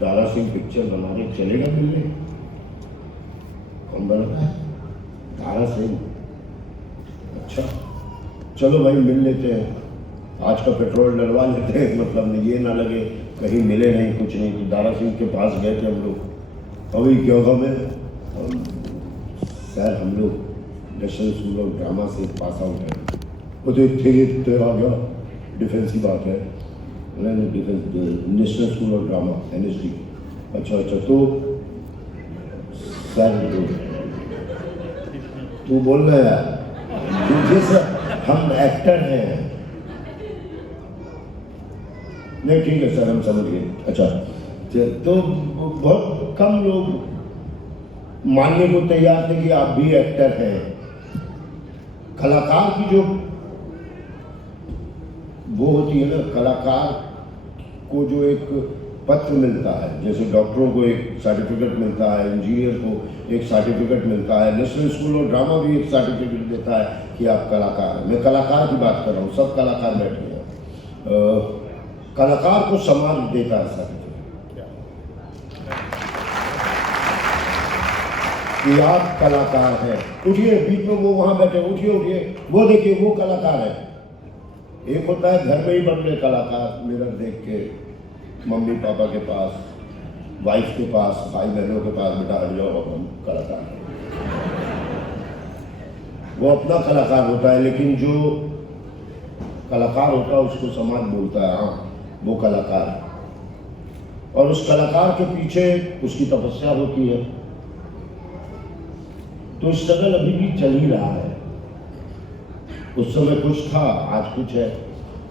Dara Singh picture बना के चलेगा मिलने? कौन बनाता है? दारा सिंह। अच्छा चलो भाई मिल लेते हैं, आज का पेट्रोल डलवा लेते हैं, मतलब ये ना लगे कहीं मिले नहीं कुछ नहीं। तो दारा सिंह के पास गए थे हम लोग, अभी क्यों हमें सर हम लोग नेशनल स्कूल ऑफ ड्रामा से पास आउट है। वो तो थे आ गया, डिफेंस की बात है, defence national school of drama NSD। अच्छा तो सर तू बोल रहा है मुझे सर हम एक्टर हैं। नहीं ठीक है सर हम समझ गए। अच्छा तो बहुत कम लोग मानने को तैयार थे कि आप भी एक्टर हैं। कलाकार की जो वो होती है ना, कलाकार को जो एक पत्र मिलता है, जैसे डॉक्टरों को एक सर्टिफिकेट मिलता है, इंजीनियर को एक सर्टिफिकेट मिलता है, नेशनल स्कूल ऑफ ड्रामा भी एक सर्टिफिकेट देता है कि आप कलाकार हैं। मैं कलाकार की बात कर रहा हूँ, सब कलाकार बैठे हैं। कलाकार को समाज देता है सर्टिफिकेट कि आप कलाकार हैं। उठिए, बीच में वो वहां बैठे, उठिए वो देखिए वो कलाकार है। एक होता है घर में ही बन रहे कलाकार, मिरर देख के मम्मी पापा के पास, वाइफ के पास, भाई बहनों के पास, बेटा हट जाओ हम कलाकार हैं। वो अपना कलाकार होता है, लेकिन जो कलाकार होता है उसको समाज बोलता है हाँ वो कलाकार है, और उस कलाकार के पीछे उसकी तपस्या होती है। तो स्ट्रगल अभी भी चल ही रहा है। उस समय कुछ था, आज कुछ है।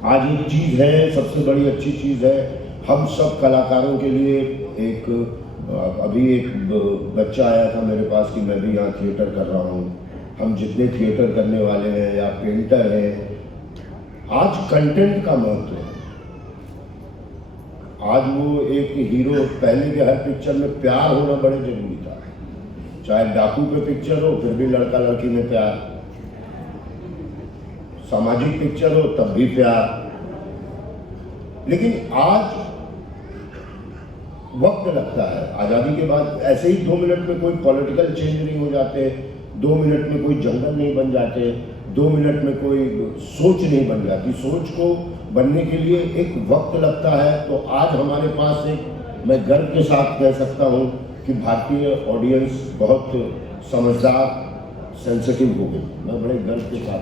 आज एक चीज है, सबसे बड़ी अच्छी चीज है, हम सब कलाकारों के लिए एक अभी एक बच्चा आया था मेरे पास कि मैं भी यहाँ थिएटर कर रहा हूँ। हम जितने थिएटर करने वाले हैं या पेंटर हैं, आज कंटेंट का महत्व है। आज वो एक हीरो, पहले के हर पिक्चर में प्यार होना बड़े जरूरी था, चाहे डाकू पे पिक्चर हो फिर भी लड़का लड़की में प्यार, सामाजिक पिक्चर हो तब भी प्यार। लेकिन आज वक्त लगता है, आज़ादी के बाद ऐसे ही 2 मिनट में कोई पॉलिटिकल चेंज नहीं हो जाते, 2 मिनट में कोई जंगल नहीं बन जाते, 2 मिनट में कोई सोच नहीं बन जाती। सोच को बनने के लिए एक वक्त लगता है। तो आज हमारे पास एक, मैं गर्व के साथ कह सकता हूँ कि भारतीय ऑडियंस बहुत समझदार, सेंसिटिव हो गई। मैं बड़े गर्व के साथ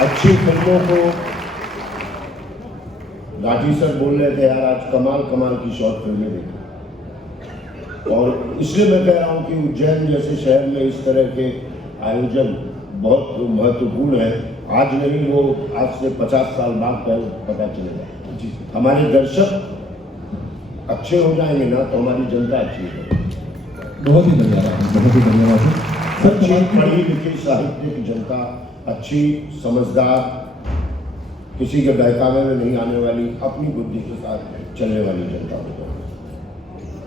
अच्छी फिल्मों को, राठी सर बोल रहे थे यार आज कमाल कमाल की शॉर्ट फिल्में देखी, और इसलिए मैं कह रहा हूँ कि उज्जैन जैसे शहर में इस तरह के आयोजन बहुत महत्वपूर्ण है। आज नहीं, वो आज से 50 साल बाद पता चलेगा जी। हमारे दर्शक अच्छे हो जाएंगे ना तो हमारी जनता अच्छी हो जाएगी। बहुत ही धन्यवाद, बहुत ही धन्यवाद सर। अच्छी पढ़ी लिखी साहित्यिक जनता, अच्छी समझदार, किसी के बहकावे में नहीं आने वाली, अपनी बुद्धि के साथ चलने वाली जनता होगी।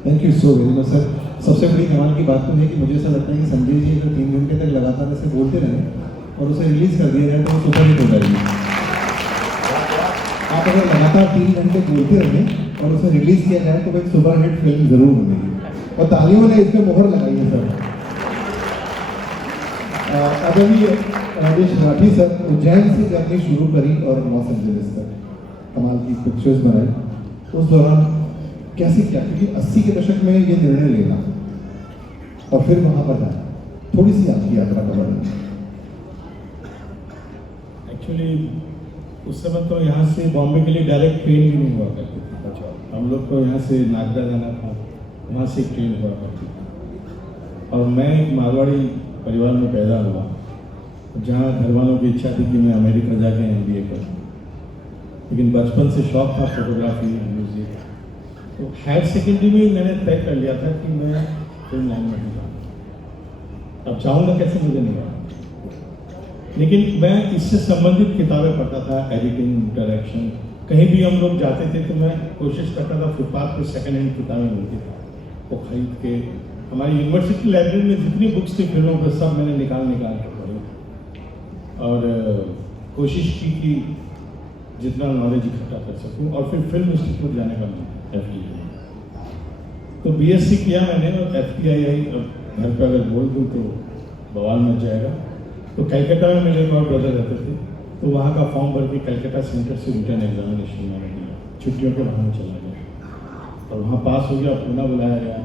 Thank you so very much sir. सबसे बड़ी कमाल की बात तो है कि मुझे ऐसा लगता है कि संजय जी अगर 3 घंटे तक लगातार ऐसे बोलते रहे और उसे रिलीज कर दिया जाए तो वो सुपर हिट हो जाएगी। आप अगर लगातार 3 घंटे बोलते रहें और उसे रिलीज किया जाए तो एक सुपर हिट फिल्म जरूर बनेगी, और तालियों ने इसमें मोहर लगाई है सर। अभी राजेश राठी सर उज्जैन से जर्नी शुरू करी और लॉस एंजलिस तक कमाल की पिक्चर्स बनाई, उस दौरान कैसे क्या, क्योंकि 80 के दशक में ये निर्णय लेना और फिर वहाँ पर जाना, थोड़ी सी आपकी यात्रा का वर्णन। एक्चुअली उस समय तो यहाँ से बॉम्बे के लिए डायरेक्ट ट्रेन भी नहीं हुआ करती थी। अच्छा। हम लोग को यहाँ से नागदा जाना था, वहाँ से ट्रेन हुआ करती थी। और मैं एक मारवाड़ी परिवार में पैदा हुआ, जहाँ घर वालों की इच्छा थी कि मैं अमेरिका जाके MBA करूँ, लेकिन बचपन से शौक था फोटोग्राफी, म्यूजिक। तो हायर सेकेंडरी में मैंने तय कर लिया था कि मैं फिल्म लाइन में जाऊँगा। अब चाहूँगा कैसे मुझे नहीं आता, लेकिन मैं इससे संबंधित किताबें पढ़ता था, एडिटिंग, डायरेक्शन। कहीं भी हम लोग जाते थे तो मैं कोशिश करता था, फुटपाथ पर सेकेंड हैंड किताबें मिलती थी वो खरीद के, हमारी यूनिवर्सिटी लाइब्रेरी में जितनी बुक्स थी फिल्मों पर सब मैंने निकाल के पढ़ी, और कोशिश की कि जितना नॉलेज इकट्ठा कर सकूं और फिर फिल्म इंस्टीट्यूट जाने का मन FTI। तो BSc किया मैंने और FTI आई। अब घर पे अगर बोल दूँ तो बवाल मच जाएगा। तो कलकत्ता में मेरे एक और ब्रदर रहते थे, तो वहाँ का फॉर्म भर के कलकत्ता सेंटर से रिटर्न एग्जामिनेशन मैंने दिया, छुट्टियों के बहाने चला गया और वहाँ पास हो गया। पूना बुलाया गया।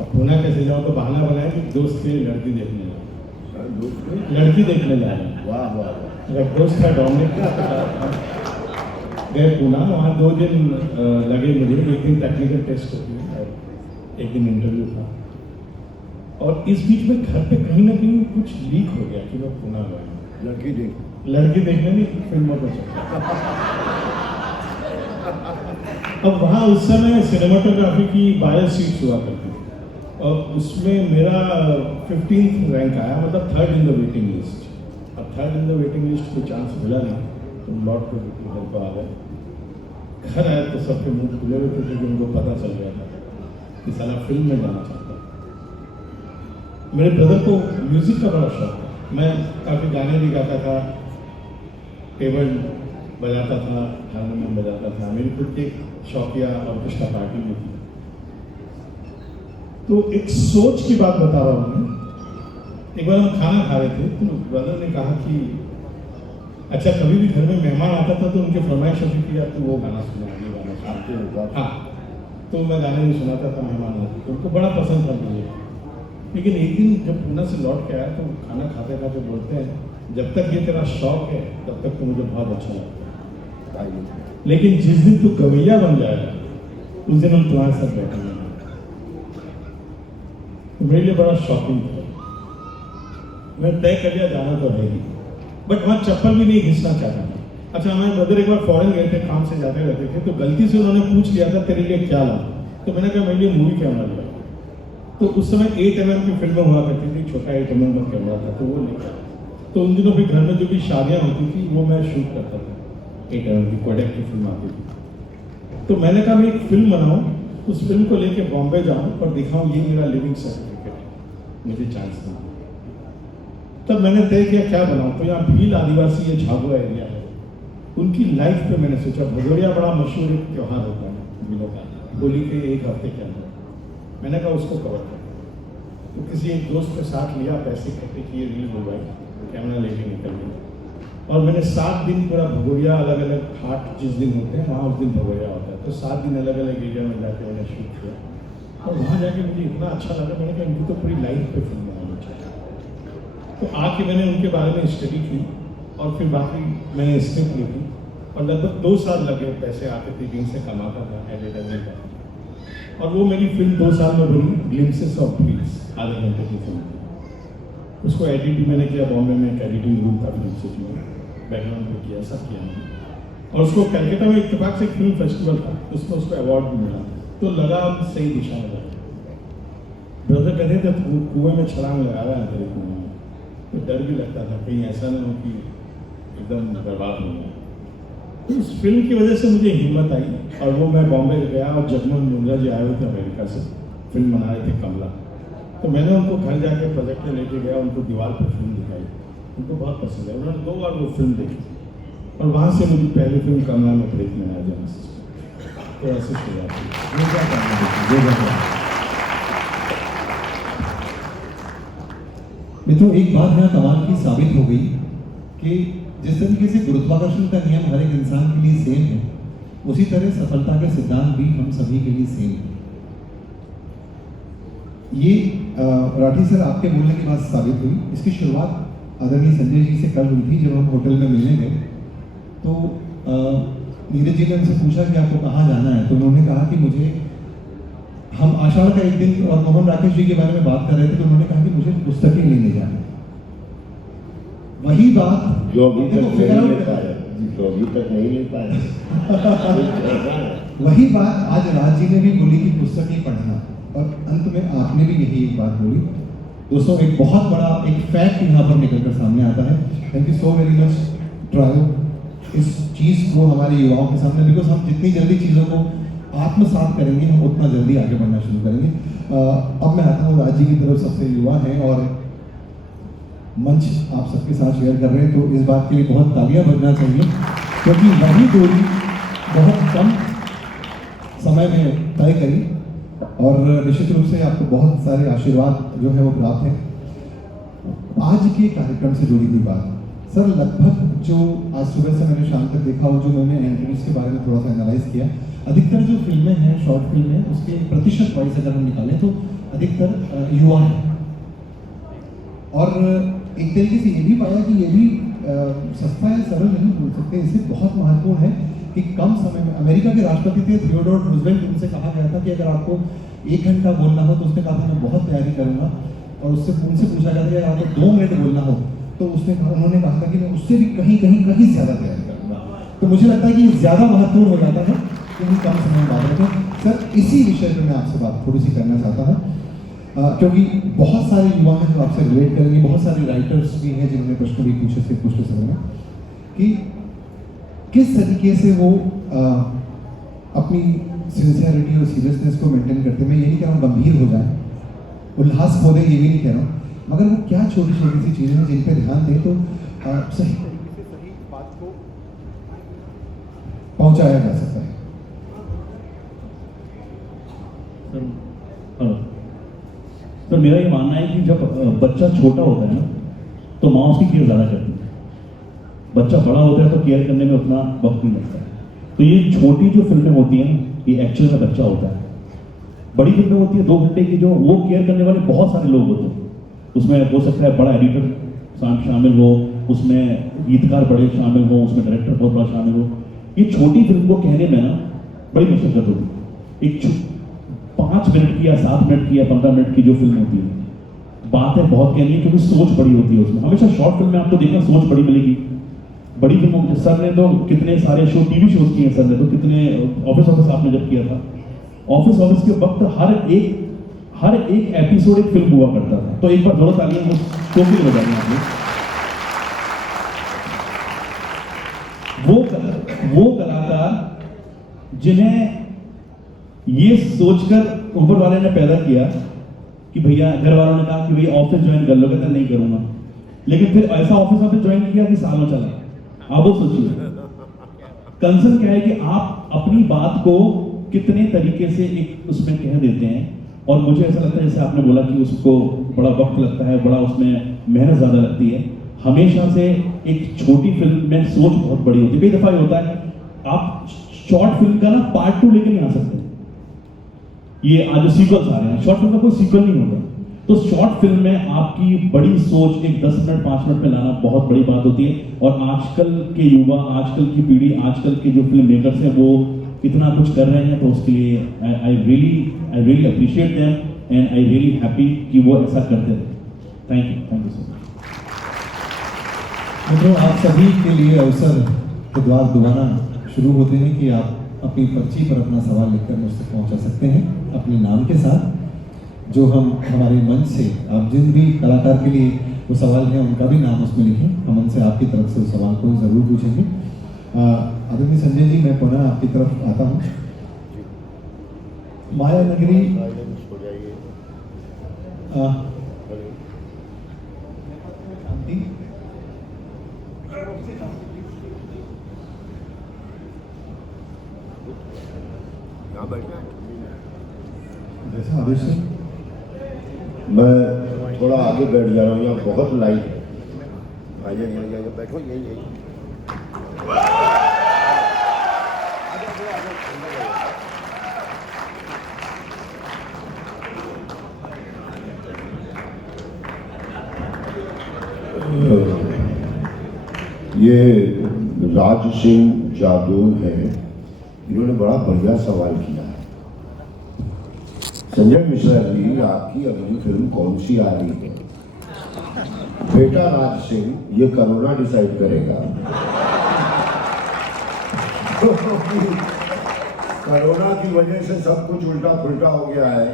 अब पूना कैसे जाओ, तो बहाना बनाया कि दोस्त के लड़की देखने जाओ, लड़की देखने जा रहे हैं। वाह वाह वाह। मेरा दोस्त था डोमिनिक, गए पूना। वहाँ 2 दिन लगे मुझे। एक दिन टेक्निकल टेस्ट होती है और एक दिन इंटरव्यू था। और इस बीच में घर पे कहीं ना कहीं कुछ लीक हो गया कि मैं पूना गया। लड़की देखने नहीं, फिल्मों पर चला। अब वहाँ उस समय सिनेमाटोग्राफी की 12 सीट्स हुआ करती थी और उसमें मेरा 15th रैंक आया, मतलब 3rd in the waiting list. अब 3rd in the waiting list को चांस मिला नहीं, तो लौट के घर पर आ गए। घर आए तो सबके मुंह खुले हुए थे क्योंकि उनको पता चल गया था कि साला फिल्म में जाना चाहता। मेरे ब्रदर को म्यूज़िक का बड़ा शौक था। मैं काफ़ी गाने भी गाता था, टेबल बजाता था, हारमोनियम बजाता था। मेरी खुद की शौकिया ऑर्केस्ट्रा पार्टी भी थी। तो एक सोच की बात बता रहा हूँ मैं। एक बार हम खाना खा रहे थे तो ब्रदर ने कहा कि अच्छा, कभी भी घर में मेहमान आता था तो उनकी फरमाइश होती थी आप तो वो गाना सुना, ये गाना सुना। हाँ, तो मैं गाने भी सुनाता था मेहमान आते तो उनको बड़ा पसंद था मुझे। लेकिन एक दिन जब पूना से लौट के आया तो खाना खाते खाते बोलते हैं, जब तक ये तेरा शौक है तब तक तो मुझे बहुत अच्छा लगता है, लेकिन जिस दिन तू गवैया बन जाएगा उस दिन हम तुम्हारे साथ बैठेंगे। तो मेरे लिए बड़ा शॉकिंग था। मैं तय कर लिया जाना तो है ही, बट वहाँ चप्पल भी नहीं घिसना चाहता था। अच्छा, हमारे ब्रदर एक बार फॉरेन गए थे, काम से जाते रहते थे, तो गलती से उन्होंने पूछ लिया था तेरे लिए क्या लाऊं। तो मैंने कहा मेरे लिए मूवी कैमरा लिया। तो उस समय 8mm की फिल्म हुआ करती थी, छोटा 8mm का कैमरा था, तो वो लेकर। तो उन दिनों भी घर में जो भी शादियाँ होती थी वो मैं शूट करता था। 8mm की कोडेक की फिल्म आती थी। तो मैंने कहा मैं एक फिल्म बनाऊँ, उस फिल्म को लेके बॉम्बे जाऊँ और दिखाऊँ ये मेरा लिविंग सर्टिफिकेट, मुझे चांस नहीं। तब मैंने तय किया क्या बनाऊँ। तो यहाँ भील आदिवासी ये झाबुआ एरिया है, उनकी लाइफ पे मैंने सोचा। भगोरिया बड़ा मशहूर एक त्यौहार होता है भीलों का, होली के 1 हफ्ते के अंदर। मैंने कहा उसको कवर कर। तो किसी एक दोस्त के साथ लिया, पैसे इकट्ठे किए, रील बुलवाई, कैमरा लेके निकल गया। और मैंने 7 दिन पूरा भगोरिया, अलग अलग घाट जिस दिन होते हैं वहाँ उस दिन भगोरिया होता है, तो 7 दिन अलग अलग एरिया में जाके मैंने शूट किया। और वहाँ जाके मुझे इतना अच्छा लगा, मैंने कहा इनकी तो पूरी लाइफ पे फिल्म बनानी चाहिए। तो आके मैंने उनके बारे में स्टडी की और फिर बाकी मैंने स्क्रिप्ट लिखी और लगभग 2 साल लगे। पैसे आते थे, जिनसे कमाता था, एडिटर में था। और वो मेरी फिल्म 2 साल में बनी, ग्लिम्पसेस ऑफ पीस, आधे घंटे की फिल्म। उसको एडिट भी मैंने किया, बॉम्बे में एक एडिटिंग रूम था फिल्म सिटी में, बैकग्राउंड पे किया, सब किया मैंने। और उसको कलकत्ता में इत्तेफाक से एक फिल्म फेस्टिवल था, उसमें उसको अवार्ड भी मिला। तो लगा हम सही दिशा में गए। ब्रदर कहते थे कुएं में छलांग लगा रहा है तेरे कुएं में, तो डर भी लगता था कहीं ऐसा ना हो कि एकदम बर्बाद हो गया। तो उस फिल्म की वजह से मुझे हिम्मत आई और वो मैं बॉम्बे गया और जगमोहन मुंद्रा जी आए हुए थे अमेरिका से, फिल्म बना रहे थे कमला। तो मैंने उनको घर जाके प्रोजेक्टर लेके गया, उनको दीवार पर फिल्म दिखाई, उनको बहुत पसंद है। उन्होंने 2 बार वो फिल्म देखी और वहाँ से मुझे पहली फिल्म कमला में ब्रेक में आया जेनेसिस। तो ऐसे शुरुआत हुई। मित्रों, एक बात यहाँ कमाल की साबित हो गई कि जिस तरीके से गुरुत्वाकर्षण का नियम हर एक इंसान के लिए सेम है, उसी तरह सफलता के सिद्धांत भी हम सभी के लिए सेम है। ये राठी सर आपके बोलने की बात साबित हुई। इसकी शुरुआत आदरणीय संजय जी से कल हुई थी। जब हम होटल में मिलने गए तो नीरज जी ने उनसे पूछा कि आपको कहाँ जाना है, तो उन्होंने कहा कि मुझे, हम आषाढ़ का एक दिन और मोहन राकेश जी के बारे में बात कर रहे थे, तो उन्होंने कहा कि मुझे पुस्तकें लेने जाना है। वही बात जो अभी तक नहीं ले पाया, जो अभी तक नहीं ले पाया। वही बात आज राज जी ने भी बोली कि पुस्तकें पढ़ना, और अंत में आपने भी यही एक बात बोली। दोस्तों, एक बहुत बड़ा एक फैक्ट यहाँ पर निकलकर सामने आता है। Thank you so very much trial इस चीज़ को हमारे युवाओं के सामने, बिकॉज हम जितनी जल्दी चीज़ों को आत्मसात करेंगे हम उतना जल्दी आगे बढ़ना शुरू करेंगे। अब मैं आता हूँ राज जी की तरफ, सबसे युवा हैं और मंच आप सबके साथ शेयर कर रहे हैं, तो इस बात के लिए बहुत तालियां बजना चाहिए। क्योंकि वही दूरी बहुत कम समय में तय करी और निश्चित रूप से आपको बहुत सारे आशीर्वाद जो है वो प्राप्त हैं। आज के कार्यक्रम से जुड़ी हुई बात सर, लगभग जो आज सुबह से मैंने शाम तक देखा और जो मैंने एंट्रीज के बारे में थोड़ा सा एनालाइज किया, अधिकतर जो फिल्में हैं, शॉर्ट फिल्में, उसके प्रतिशत वाइज अगर हम निकालें तो अधिकतर युवा हैं। और एक तरीके से ये भी पाया कि ये भी सस्ता या सरल नहीं बोल सकते, इसे बहुत महत्वपूर्ण है कि कम समय में, अमेरिका के राष्ट्रपति थे थियोडोर रूजवेल्ट, उनसे कहा गया था कि अगर आपको 1 घंटा बोलना हो तो उसने कहा था मैं बहुत तैयारी करूंगा, और उनसे पूछा गया था कि अगर आपको 2 मिनट बोलना हो तो उन्होंने कहा था कि मैं उससे भी कहीं ज़्यादा तैयारी करूंगा। तो मुझे लगता है कि ज़्यादा महत्वपूर्ण हो जाता है कि हम कम समय में बात करें। तो सर इसी विषय पर मैं आपसे बात थोड़ी सी करना चाहता हूँ, क्योंकि बहुत सारे युवा हैं जो आपसे रिलेट करेंगे, बहुत सारे राइटर्स भी हैं जिन्होंने प्रश्न भी पूछे समय में कि किस तरीके से वो अपनी सिंसियरिटी और सीरियसनेस को मेंटेन करते। मैं ये नहीं कह रहा हूँ गंभीर हो जाए, उल्लास खो दें, ये भी नहीं कह रहा हूँ, मगर वो क्या छोटी छोटी सी चीज़ें हैं जिन पे ध्यान दें तो सही बात को पहुंचाया जा सकता है। सर मेरा ये मानना है कि जब बच्चा छोटा होता है ना तो माँ उसकी केयर ज़्यादा करती है, बच्चा बड़ा होता है तो केयर करने में उतना वक्त नहीं लगता है। तो ये छोटी जो फिल्में होती हैं ये एक्चुअल में बच्चा होता है। बड़ी फिल्में होती है 2 घंटे की, जो वो केयर करने वाले बहुत सारे लोग होते हैं। उसमें हो सकता है बड़ा एडिटर शामिल हो, उसमें गीतकार बड़े शामिल हो, उसमें डायरेक्टर बहुत बड़ा शामिल हो। ये छोटी फिल्म को कहने में ना बड़ी मशक्कत होती है। एक 5 मिनट की या 7 मिनट की या 15 मिनट की जो फिल्म होती है, बातें बहुत कहनी है क्योंकि सोच बड़ी होती है उसमें। हमेशा शॉर्ट फिल्म में आपको देखना सोच बड़ी मिलेगी। बड़ी फिल्मों में सर ने तो कितने सारे शो, टीवी शोज किए सर ने, तो कितने ऑफिस आपने जब किया था, ऑफिस के वक्त हर एक एपिसोड एक फिल्म हुआ करता था। तो एक बार जरूरत आ गई शो के लिए हो जाएंगे आप वो कलाकार जिन्हें ये सोचकर ऊपर वाले ने पैदा किया कि भैया, घर वालों ने कहा कि भैया ऑफिस ज्वाइन कर लो, कहते नहीं करूंगा, लेकिन फिर ऐसा ऑफिस ज्वाइन किया कि सालों चला। आप वो सोचिए कंसर्न क्या है कि आप अपनी बात को कितने तरीके से एक उसमें कह देते हैं। और मुझे ऐसा लगता है जैसे आपने बोला कि उसको बड़ा वक्त लगता है, बड़ा उसमें मेहनत ज़्यादा लगती है। हमेशा से एक छोटी फिल्म में सोच बहुत बड़ी होती है। कई दफ़ा ये होता है आप शॉर्ट फिल्म का ना पार्ट 2 लेकर नहीं आ सकते। ये आज सीक्वल्स आ रहे हैं, शॉर्ट फिल्म का कोई सीक्वल नहीं होता। तो शॉर्ट फिल्म में आपकी बड़ी सोच एक 10 मिनट 5 मिनट में लाना बहुत बड़ी बात होती है। और आजकल के युवा, आजकल की पीढ़ी, आजकल के जो फिल्म मेकर्स हैं वो इतना कुछ कर रहे हैं, तो उसके लिए I really appreciate them and I really happy कि वो ऐसा करते हैं। Thank you so much. मित्रों, आप सभी के लिए अवसर के द्वार दोबारा शुरू होते हैं कि आप अपनी पर्ची पर अपना सवाल लिखकर मुझसे पहुंचा सकते हैं अपने नाम के साथ, जो हम हमारे मंच से, आप जिन भी कलाकार के लिए वो सवाल है उनका भी नाम उसमें लिखें। हम उनसे आपकी तरफ से उस सवाल को ज़रूर पूछेंगे। आदरणीय संजय जी, मैं पुनः आपकी तरफ आता हूँ। माया नगरी जैसा आदेश है। मैं थोड़ा आगे बैठ जा रहा हूँ, यहाँ बहुत लाइट है। आइए बैठो, यही ये राज सिंह जादू है, इन्होंने बड़ा बढ़िया सवाल किया है। संजय मिश्रा जी, आपकी अगली फिल्म कौन सी आ रही है? बेटा राज सिंह, ये करोना डिसाइड करेगा। कोरोना की वजह से सब कुछ उल्टा पुल्टा हो गया है,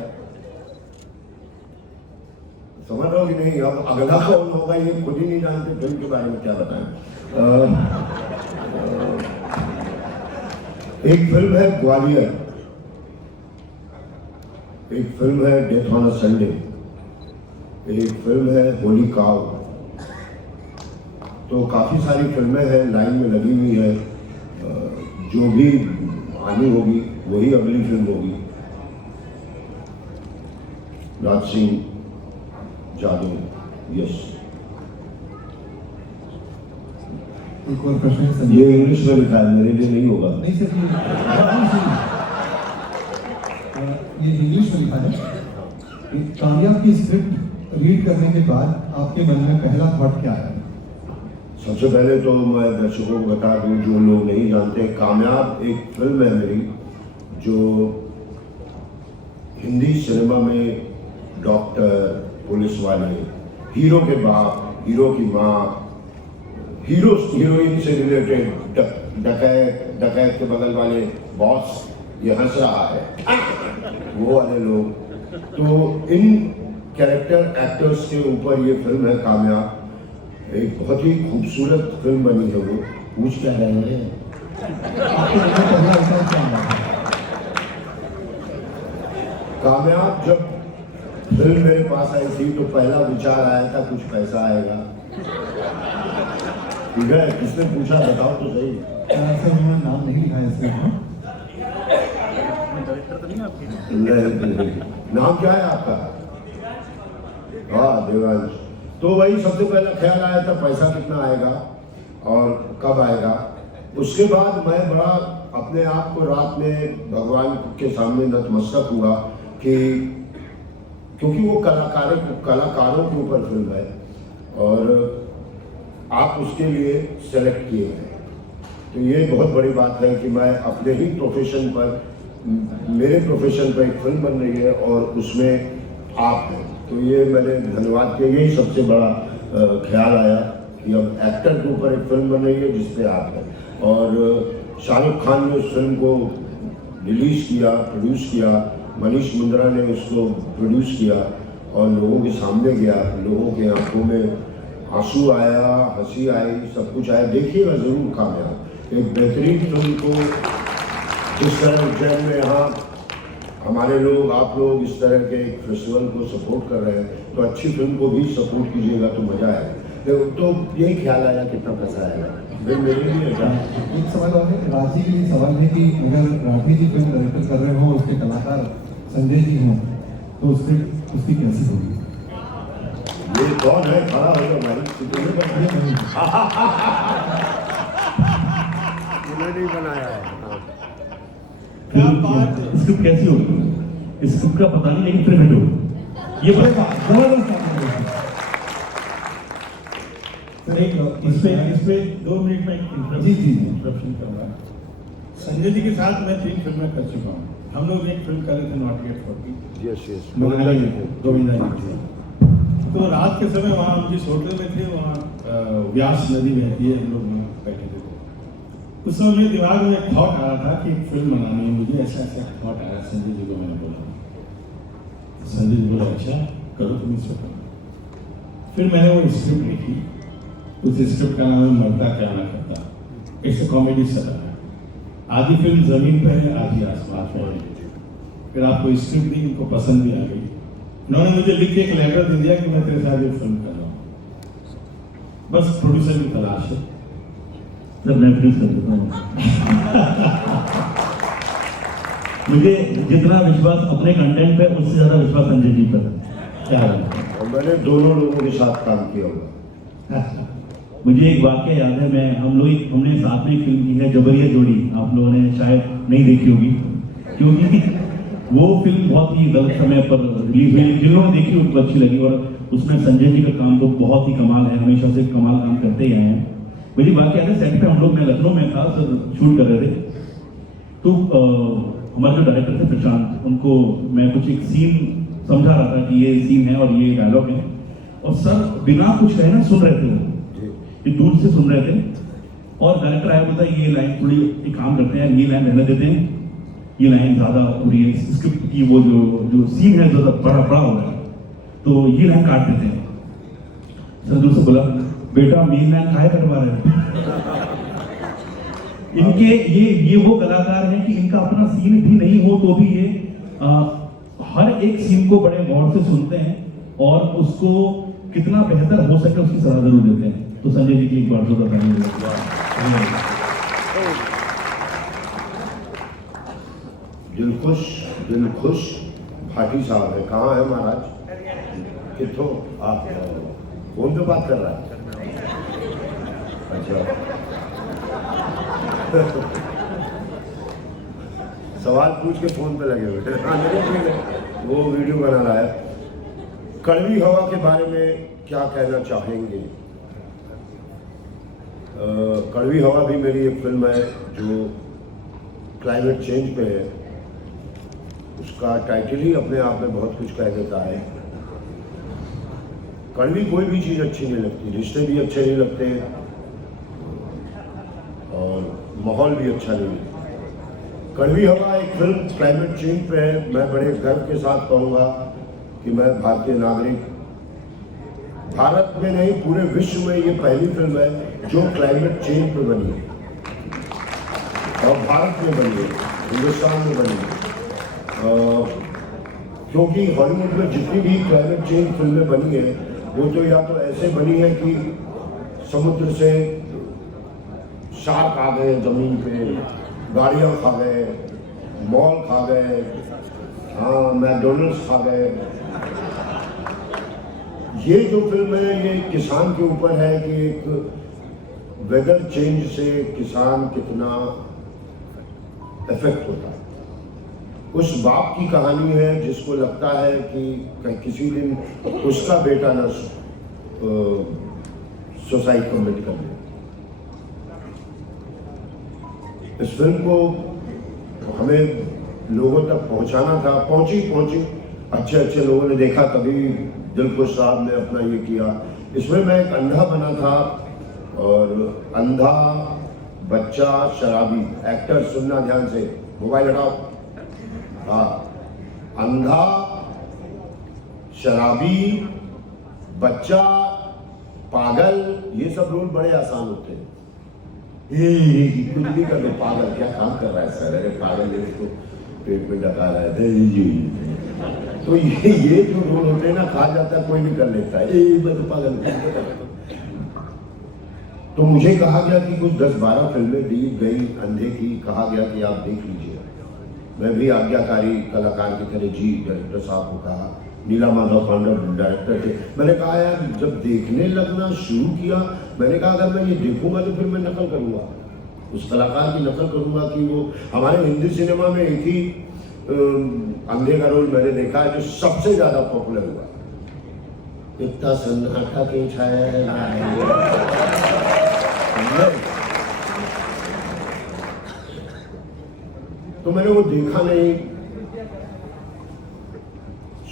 समझ रहे हो कि नहीं? अब अगला कौन होगा ये खुद ही नहीं जानते, फिल्म के बारे में क्या बताएं। एक फिल्म है ग्वालियर, एक फिल्म है डेथ ऑन अ संडे, एक फिल्म है होली काव। तो काफी सारी फिल्में हैं, लाइन में लगी हुई है। जो भी आनी होगी वही अगली फिल्म होगी। राज सिंह जादव, यस। एक और प्रश्न है संजय। ये इंग्लिश में लिखा है, मेरे लिए नहीं होगा। नहीं सर, ये इंग्लिश में लिखा है। कामयाब की स्क्रिप्ट रीड करने के बाद आपके मन में पहला थॉट क्या आया? सबसे पहले तो मैं दर्शकों को बता दूं, जो लोग नहीं जानते, कामयाब एक फिल्म है मेरी, जो हिंदी सिनेमा में डॉक्टर, पुलिस वाले, हीरो के बाप, हीरो की माँ, हीरोइन से रिलेटेड, डकैत के बगल वाले बॉस, ये हंस रहा है, वो वाले लोग। तो इन कैरेक्टर एक्टर्स के ऊपर ये फिल्म है कामयाब। एक बहुत ही खूबसूरत फिल्म बनी है वो। पूछ क्या रहे हैं? आपके मन में पहला विचार क्या आया? कामयाब जब फिल्म मेरे पास आई थी तो पहला विचार आया था कुछ पैसा आएगा। ठीक है, किसने पूछा बताओ तो सही। सर उन्होंने नाम नहीं लिखा है इसमें। नहीं, नाम क्या है आपका? हाँ, देवांश। तो वही सबसे पहला ख्याल आया था पैसा कितना आएगा और कब आएगा। उसके बाद मैं बड़ा अपने आप को रात में भगवान के सामने नतमस्तक हुआ कि क्योंकि वो कलाकारों के ऊपर फिल्म है और आप उसके लिए सेलेक्ट किए हैं, तो ये बहुत बड़ी बात है कि मैं अपने ही प्रोफेशन पर, मेरे प्रोफेशन पर एक फिल्म बन रही है और उसमें आप हैं। तो ये मैंने धन्यवाद किया, यही सबसे बड़ा ख्याल आया कि अब एक्टर के ऊपर एक फिल्म बन रही है जिसपे आप हैं। और शाहरुख खान ने उस फिल्म को रिलीज किया, प्रोड्यूस किया, मनीष मुंद्रा ने उसको प्रोड्यूस किया और लोगों के सामने गया, लोगों के आंखों में आंसू आया, हंसी आई, सब कुछ आया। देखिएगा जरूर कामयाब, एक बेहतरीन फिल्म को जिस तरह उज्जैन में यहाँ हमारे लोग, आप लोग इस तरह के एक फेस्टिवल को सपोर्ट कर रहे हैं, तो अच्छी फिल्म को भी सपोर्ट कीजिएगा तो मजा आएगा। तो यही ख्याल आया कितना पैसा आएगा फिर मेरे लिए क्या। एक सवाल और है, राजी के लिए सवाल है कि अगर राठी जी फिल्म डायरेक्टर कर रहे हो, उसके कलाकार संजय जी हों, तो स्क्रिप्ट उसकी कैसी होगी? ये कौन है? खड़ा होगा भाई, नहीं बनाया है। स्क्रिप्ट कैसी होगी स्क्रिप्ट का पता नहीं, लेकिन फिल्म हिट होगी, ये पता। इस पे 2 मिनट में इंटरप्शन करूँगा। संजय जी के साथ मैं 3 फिल्में कर चुका हूँ। हम लोग एक फिल्म कर रहे थे नॉट गेट 40, यस गोविंदा जी थे, गोविंदा जी थे। तो रात के समय वहाँ हम जिस होटल में थे वहाँ व्यास नदी बहती है, हम लोग वहाँ बैठे थे। उस समय मेरे दिमाग में एक थॉट आ रहा था कि एक फिल्म बनानी है मुझे, ऐसा ऐसा थॉट आया। संजय जी को मैंने बोला, संजय जी बोला अच्छा करो तुम इसको करो। फिर मैंने वो स्क्रिप्ट लिखी, उस स्क्रिप्ट का नाम है मरता क्या ना करता। इट्स कॉमेडी सटर है। आधी फिल्म जमीन पर है, आधी आसमान पर है। फिर आपको स्क्रिप्ट दी, उनको पसंद भी आ गई। उन्होंने मुझे लिख के एक लेटर दे दिया कि मैं तेरे साथ ये फिल्म कर रहा हूँ, बस प्रोड्यूसर की तलाश है। सर मैं प्लीज कर देता हूँ। मुझे जितना विश्वास अपने कंटेंट पे, उससे ज्यादा विश्वास संजय जी पर है। क्या है? और मैंने दोनों लोगों के साथ काम किया हुआ। मुझे एक वाक्य याद है, हमने साथ में फिल्म की है जबरिया जोड़ी, आप लोगों ने शायद नहीं देखी होगी, क्योंकि वो फिल्म बहुत ही गलत समय पर रिलीज हुई। जिन लोगों ने देखी उनको अच्छी लगी, और उसमें संजय जी का काम तो बहुत ही कमाल है, हमेशा से कमाल काम करते ही आए हैं। मेरी बात क्या है, सेट पे हम लोग, मैं लखनऊ में था, सर शूट कर रहे थे, तो हमारे जो डायरेक्टर थे प्रशांत, उनको मैं कुछ एक सीन समझा रहा था कि ये सीन है और ये डायलॉग है, और सर बिना कुछ कहे ना सुन रहे थे, वो दूर से सुन रहे थे। और डायरेक्टर आया, बोलता ये लाइन थोड़ी एक काम करते हैं, ये लाइन रहने देते हैं, ये लाइन ज्यादा हो रही है, स्क्रिप्ट की वो जो सीन है ज्यादा बड़ा हो रहा है, तो ये लाइन काट देते हैं। सर दूर से बोला, बेटा मेन लाइन काहे कटवा रहे हैं? इनके ये वो कलाकार हैं कि इनका अपना सीन भी नहीं हो तो भी ये हर एक सीन को बड़े गौर से सुनते हैं और उसको कितना बेहतर हो सके उसकी सलाह जरूर देते हैं। तो संजय जी की एक बार जोरदार तालियां। दिलखुश भाटी साहब है। कहाँ है महाराज? कितों? आप फोन पे बात कर रहा है? अच्छा। सवाल पूछ के फोन पे लगे हुए थे। हाँ, ठीक है, वो वीडियो बना रहा है। कड़वी हवा के बारे में क्या कहना चाहेंगे? कड़वी हवा भी मेरी एक फिल्म है जो क्लाइमेट चेंज पे है। उसका टाइटल ही अपने आप में बहुत कुछ कह देता है। कड़वी कोई भी चीज़ अच्छी नहीं लगती, रिश्ते भी अच्छे नहीं लगते और माहौल भी अच्छा नहीं लगता। कड़वी हवा एक फिल्म क्लाइमेट चेंज पे है। मैं बड़े गर्व के साथ कहूँगा कि मैं भारतीय नागरिक, भारत में नहीं पूरे विश्व में ये पहली फिल्म है जो क्लाइमेट चेंज पे बनी है और भारत में बनी है, हिंदुस्तान में बनी है। क्योंकि हॉलीवुड में जितनी भी क्लाइमेट चेंज फिल्में बनी है वो तो या तो ऐसे बनी है कि समुद्र से शार्क आ गए ज़मीन पे, गाड़ियाँ खा गए, मॉल खा गए, हाँ मैकडोनल्ड्स खा गए। ये जो फिल्म है ये किसान के ऊपर है कि एक वेदर चेंज से किसान कितना इफेक्ट होता है। उस बाप की कहानी है जिसको लगता है कि किसी दिन उसका बेटा ना सुसाइड कमिट कर ले। इस फिल्म को हमें लोगों तक पहुंचाना था, पहुंची अच्छे लोगों ने देखा, तभी दिलखुश साहब ने अपना ये किया। इसमें मैं एक अंधा बना था और अंधा बच्चा शराबी एक्टर, सुनना ध्यान से, मोबाइल हटाओ। हाँ, अंधा शराबी बच्चा पागल, ये सब रोल बड़े आसान होते हैं। कुछ भी कर दो, पागल क्या काम कर रहा है सर, अरे पागल है उसको पेट में डका रहा है। तो ये जो रोल होते हैं ना, कहा जाता है कोई भी कर लेता है, मैं तो पागल। तो मुझे कहा गया कि कुछ 10-12 फिल्में दी गई अंधे की, कहा गया कि आप देख लीजिए। मैं भी आज्ञाकारी कलाकार की तरह जी डायरेक्टर साहब को कहा, नीला माधव पांडव डायरेक्टर थे। मैंने कहा यार जब देखने लगना शुरू किया, मैंने कहा अगर मैं ये देखूंगा तो फिर मैं नकल करूंगा, उस कलाकार की नकल करूंगा कि वो हमारे हिंदी सिनेमा में एक ही अंधे का रोल मैंने देखा है जो सबसे ज्यादा पॉपुलर हुआ। इतना सन्नाटा क्यों छाया है। तो मैंने वो देखा नहीं।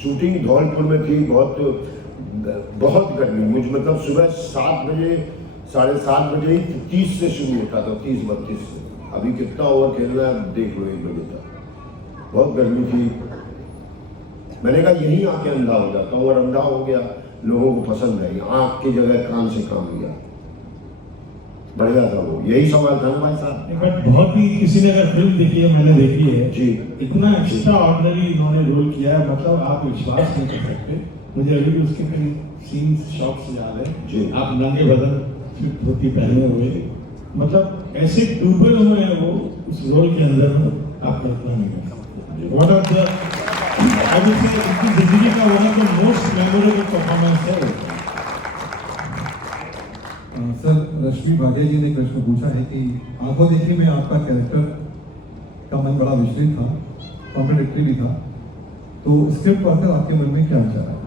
शूटिंग धौलपुर में थी, बहुत गर्मी, मुझ मतलब सुबह 7 बजे 7:30 बजे ही 30 से शुरू होता था, 30-32 से। अभी कितना ओवर खेलना है देख लो, 1 बजे तक बहुत गर्मी थी। मैंने कहा यहीं आके अंधा हो जाता हूँ, और अंधा हो गया, लोगों को पसंद आई, आँख की जगह कान से काम लिया, बढ़िया था वो। यही सवाल था ना भाई साहब? बट बहुत ही, किसी ने अगर फिल्म देखी है, मैंने देखी है जी, इतना एक्स्ट्रा ऑर्डिनरी इन्होंने रोल किया है, मतलब आप विश्वास नहीं कर सकते। मुझे अभी भी उसके कई सीन्स शॉट्स याद है जी। आप नंगे बदन फिर धोती पहने हुए, मतलब ऐसे डूबे हुए हैं वो उस रोल के अंदर, आप कल्पना नहीं कर सकते। What are the, I would say, उनकी जिंदगी का one of the most memorable performance है। सर, रश्मि भाटिया जी ने प्रश्न पूछा है कि आंखों देखी में आपका कैरेक्टर का मन बड़ा विचलित था, कॉन्ट्राडिक्टरी भी था, तो स्क्रिप्ट पढ़कर आपके मन में क्या विचार आया?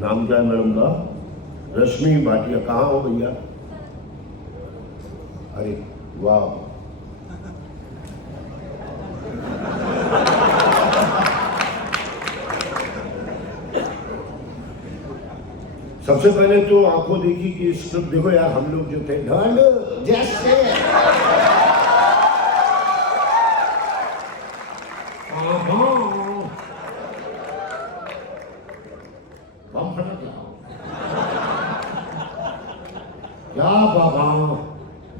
नाम क्या है मैडम का? रश्मि भाटिया। कहाँ हो भैया? अरे वाह, सबसे पहले तो आंखों देखी कि स्क्रिप्ट देखो यार, हम लोग जो थे ढंड जैसे बम फटक क्या बाबा,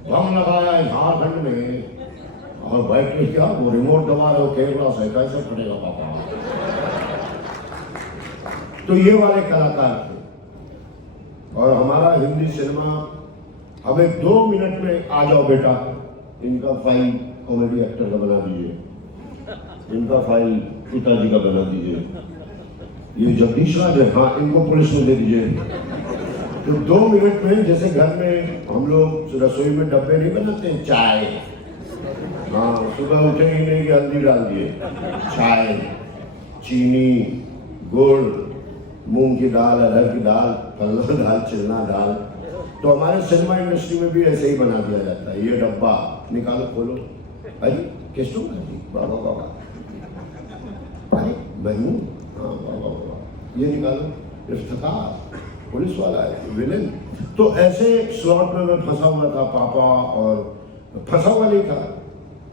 बम लगाया झारखंड में और बैठे क्या वो रिमोट दबा रहे हो केरला से, कैसे फटेगा पापा। तो ये वाले कलाकार थे और हमारा हिंदी सिनेमा हमें 2 मिनट में आ जाओ बेटा, इनका फाइन कॉमेडी एक्टर का बना दीजिए, इनका फाइल पिताजी का बना दीजिए, ये जगदीश राज है, हाँ इनको पुलिस में दे दीजिए। तो 2 मिनट में, जैसे घर में हम लोग रसोई में डब्बे नहीं बनाते हैं, चाय, हाँ सुबह उठे ही नहीं कि हल्दी डाल दिए, चाय, चीनी, गुड़, मूंग की दाल, अरहर की दाल, फलना दाल, चिलना दाल। तो हमारे सिनेमा इंडस्ट्री में भी ऐसे ही बना दिया जाता है, ये डब्बा निकालो, खोलो, अरे किसको खाती, बाबा बाबा, अरे मैं हूँ, हाँ बाबा बाबा, ये निकालो, इफ्तिखार, पुलिस वाला है, विलेन। तो ऐसे स्लॉट में मैं फंसा हुआ था पापा, और फंसा हुआ नहीं था,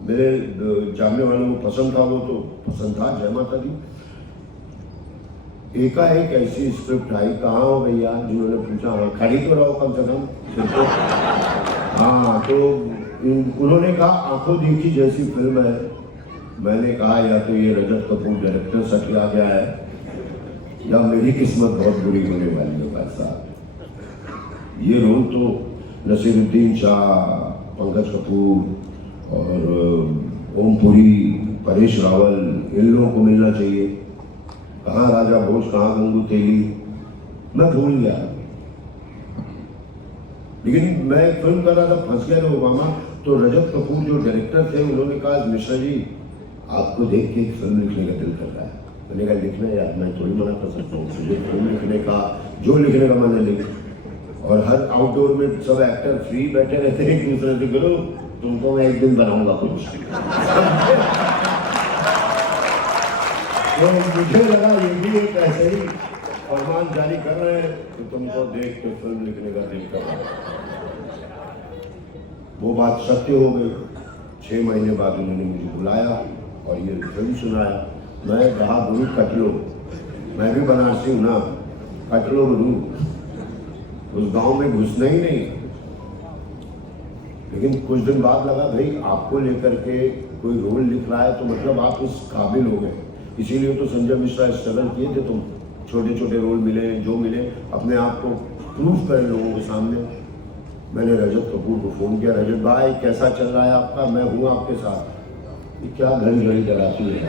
मेरे जानने वालों को पसंद था, वो तो पसंद था, जय माता दी। एकाएक ऐसी स्क्रिप्ट आई, कहाँ हो भैया, जिन्होंने पूछा, हाँ खड़ी तो रहो कम से कम। हाँ तो उन्होंने कहा आंखों देखी जैसी फिल्म है। मैंने कहा या तो ये रजत कपूर डायरेक्टर सटिया गया है, या मेरी किस्मत बहुत बुरी होने वाली है भाई साहब। ये रोल तो नसीरुद्दीन शाह, पंकज कपूर और ओम पुरी, परेश रावल, इन लोगों को मिलना चाहिए। कहाँ राजा भोज, कहाँ गंगू तेली, मैं भूल गया। लेकिन मैं फिल्म कर रहा था, फंस गया ना ओबामा। तो रजत कपूर जो डायरेक्टर थे, उन्होंने कहा मिश्रा जी आपको देख के एक फिल्म लिखने का दिल कर रहा है। मैंने कहा लिखना यार, मैं थोड़ी मना कर सकता हूँ, मुझे फिल्म लिखने का, जो लिखने का मन है लिख। और हर आउटडोर में सब एक्टर फ्री बैठे रहते हैं, एक दूसरे से करो तुमको मैं एक दिन बनाऊंगा कुछ। तो मुझे लगा ये भी एक ऐसे ही फरमान जारी कर रहे हैं कि तुमको देख के फिल्म लिखने का दिल कर रहा है। वो बात सत्य हो गई। 6 महीने बाद उन्होंने मुझे बुलाया और ये फिल्म सुनाया। मैं कहा गुरु कट लो, मैं भी बनारसी हूँ ना, कट लो गुरु, उस गांव में घुसना ही नहीं। लेकिन कुछ दिन बाद लगा भाई आपको लेकर के कोई रोल लिख रहा है तो मतलब आप इस काबिल हो गए। इसीलिए तो संजय मिश्रा स्ट्रगल किए थे, तुम छोटे छोटे रोल मिले, जो मिले अपने आप को प्रूफ करें लोगों के सामने। मैंने रजत कपूर को फ़ोन किया, रजत भाई कैसा चल रहा है आपका, मैं हूँ आपके साथ। क्या घड़ी घड़ी डराती है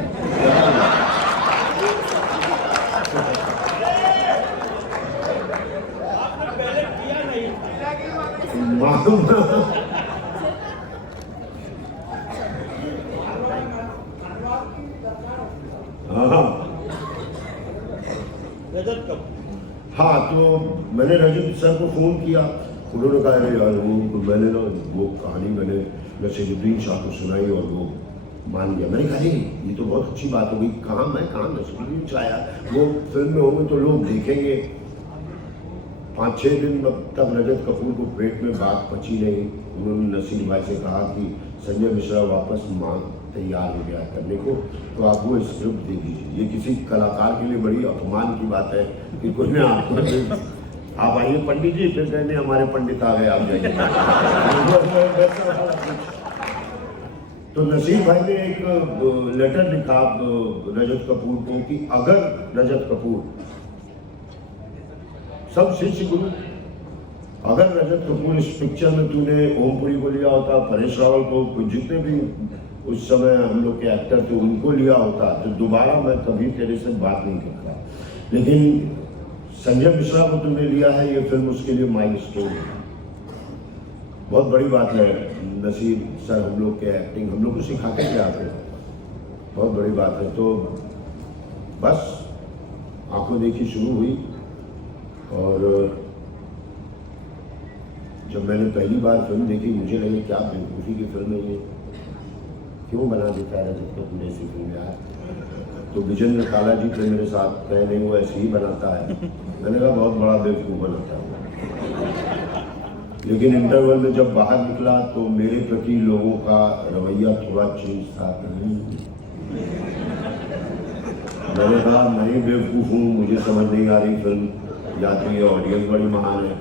हाँ तो मैंने रजत सर को फ़ोन किया, उन्होंने कहा अरे यार वो मैंने ना वो कहानी मैंने नसीरुद्दीन शाह को सुनाई और वो मान गया। मैंने कहा ये तो बहुत अच्छी बात हो गई। कहाँ मैं कहाँ नसीरुद्दीन शाह आया, वो फिल्म में होंगे तो लोग देखेंगे। 5-6 दिन तक रजत कपूर को पेट में बात पची नहीं। उन्होंने नसीर भाई से कहा कि संजय मिश्रा वापस मांग तैयार हो गया करने को, तो आप वो स्क्रिप्ट दे दीजिए। ये किसी कलाकार के लिए बड़ी अपमान की बात है कि कोई ने आपको आप आइए पंडित जी, फिर कहने हमारे पंडित आ गए, आप जाइए। तो नसीर भाई ने एक लेटर लिखा रजत कपूर को कि अगर रजत कपूर, सब शिष्य गुरु, अगर रजत कपूर इस पिक्चर में तूने ओम पुरी को लिया होता, परेश रावल को, जितने भी उस समय हम लोग के एक्टर थे उनको लिया होता, तो दोबारा मैं कभी तेरे से बात नहीं करता। लेकिन संजय मिश्रा को तुमने लिया है, ये फिल्म उसके लिए माइलस्टोन है। बहुत बड़ी बात है। नसीर सर हम लोग के एक्टिंग हम लोग को सिखाते थे आते, बहुत बड़ी बात है। तो बस आंखों देखी शुरू हुई और जब मैंने पहली बार फिल्म देखी मुझे लगे क्या बेवकूफ़ी की फिल्म है ये, क्यों बना देता है रजत कपूर ऐसी फिल्म यार। तो विजेंद्र काला जी थे मेरे साथ, कहे नहीं वो ऐसे ही बनाता है। मैंने कहा बहुत बड़ा बेवकूफ़ बनाता है। लेकिन इंटरवल में जब बाहर निकला तो मेरे प्रति लोगों का रवैया थोड़ा चेंज था। मैंने कहा मैं ही बेवकूफ़ हूँ, मुझे समझ नहीं आ रही फिल्म, या तो ये ऑडियंस बड़ी महान है।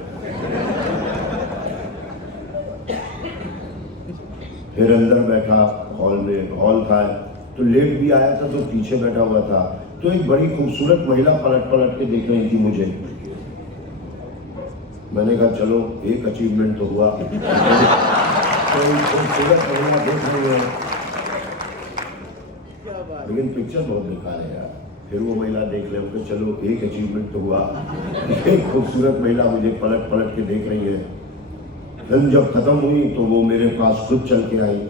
फिर अंदर बैठा हॉल में, हॉल था तो लेट भी आया था तो पीछे बैठा हुआ था, तो एक बड़ी खूबसूरत महिला पलट पलट के देख रही थी मुझे। मैंने कहा चलो एक अचीवमेंट तो हुआ। तो खूबसूरत महिला देख रही है। लेकिन पिक्चर बहुत बेकार है यार। फिर वो महिला देख ले, उनको चलो एक अचीवमेंट तो हुआ, एक खूबसूरत महिला मुझे पलट पलट के देख रही है। फिल्म जब खत्म हुई तो वो मेरे पास खुद चल के आई।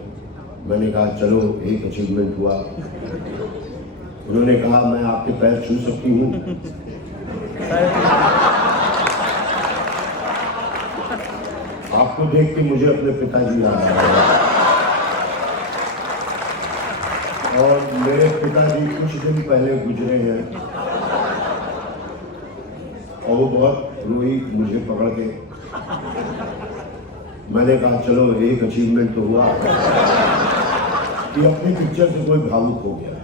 मैंने कहा चलो एक अचीवमेंट हुआ। उन्होंने कहा मैं आपके पैर छू सकती हूँ? आपको देख के मुझे अपने पिताजी याद आ रहे हैं। और मेरे पिताजी कुछ दिन पहले गुजरे हैं और वो बहुत रोई मुझे पकड़ के। मैंने कहा चलो एक अचीवमेंट तो हुआ कि अपनी पिक्चर से कोई भावुक हो गया।